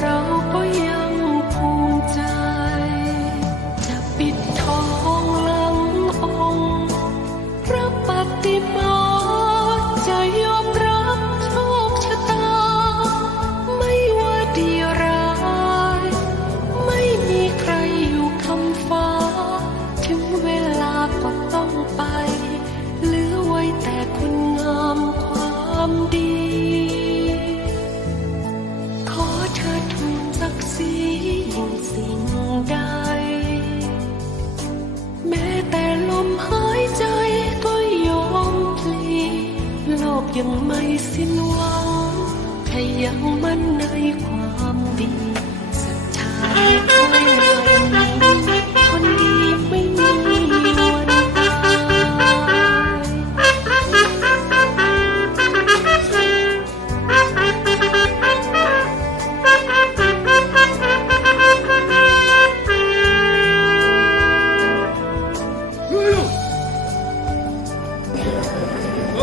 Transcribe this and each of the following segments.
เราก็ยัง ยิ่งสิ่งใด แม้แต่ลมหายใจก็ยอมพลีโลกยังไม่สิ้นหวังถ้ายังมั่นในความดีศรัทธา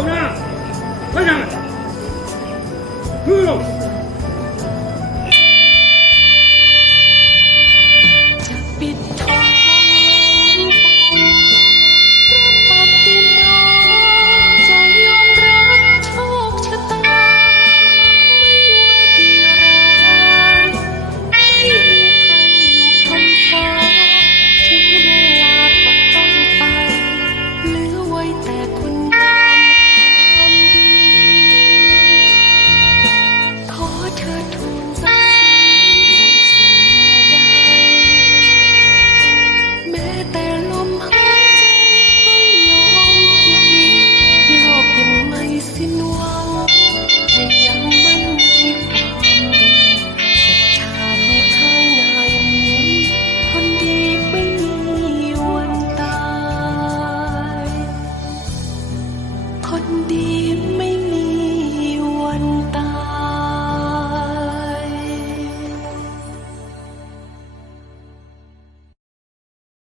나오나? 회장! 그!